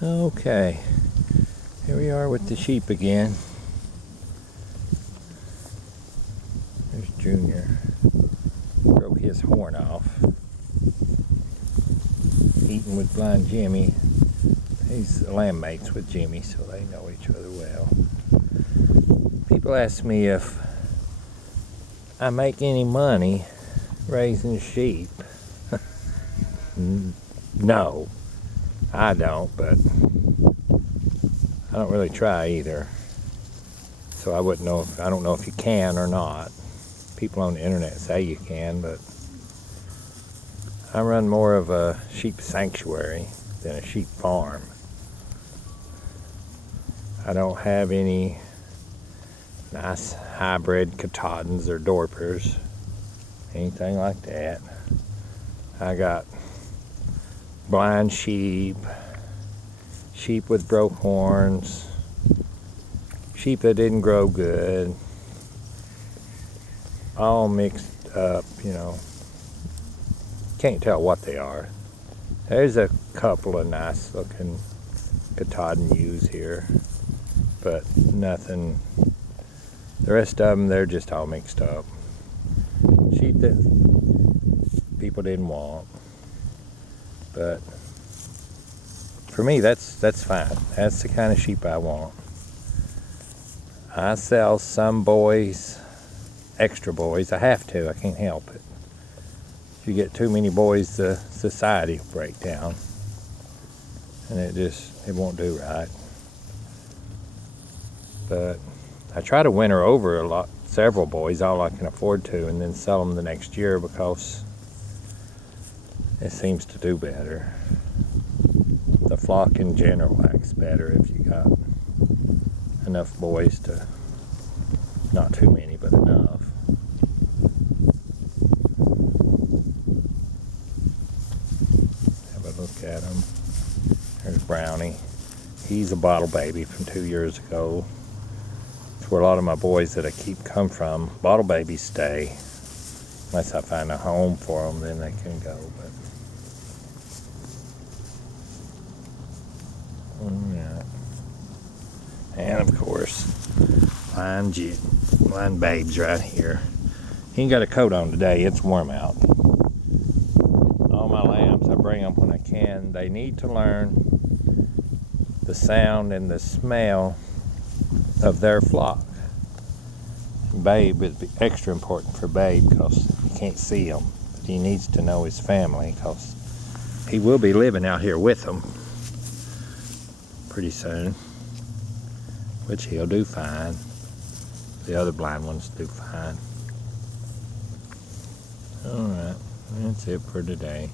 Okay, here we are with the sheep again. There's Junior. Broke his horn off. Eating with blind Jimmy. He's lamb mates with Jimmy, so they know each other well. People ask me if I make any money raising sheep. No, I don't, but I don't really try either. So I wouldn't know I don't know if you can or not. People on the internet say you can, but I run more of a sheep sanctuary than a sheep farm. I don't have any nice hybrid Katahdins or Dorpers, anything like that. I got blind sheep, sheep with broke horns, sheep that didn't grow good, all mixed up, Can't tell what they are. There's a couple of nice looking Katahdin ewes here, but nothing. The rest of them, they're just all mixed up. Sheep that people didn't want. But for me, that's fine. That's the kind of sheep I want. I sell some boys, extra boys. I have to. I can't help it. If you get too many boys, the society will break down, and it won't do right. But I try to winter over several boys, all I can afford to, and then sell them the next year because it seems to do better. The flock in general acts better if you got enough boys to, not too many, but enough. Have a look at him. There's Brownie. He's a bottle baby from 2 years ago. It's where a lot of my boys that I keep come from. Bottle babies stay. Unless I find a home for them, then they can go. But yeah. And of course, blind babes right here. He ain't got a coat on today. It's warm out. All my lambs, I bring them when I can. They need to learn the sound and the smell of their flock. Babe is extra important for Babe because you can't see him, but he needs to know his family because he will be living out here with them pretty soon, which he'll do fine. The other blind ones do fine. Alright, that's it for today.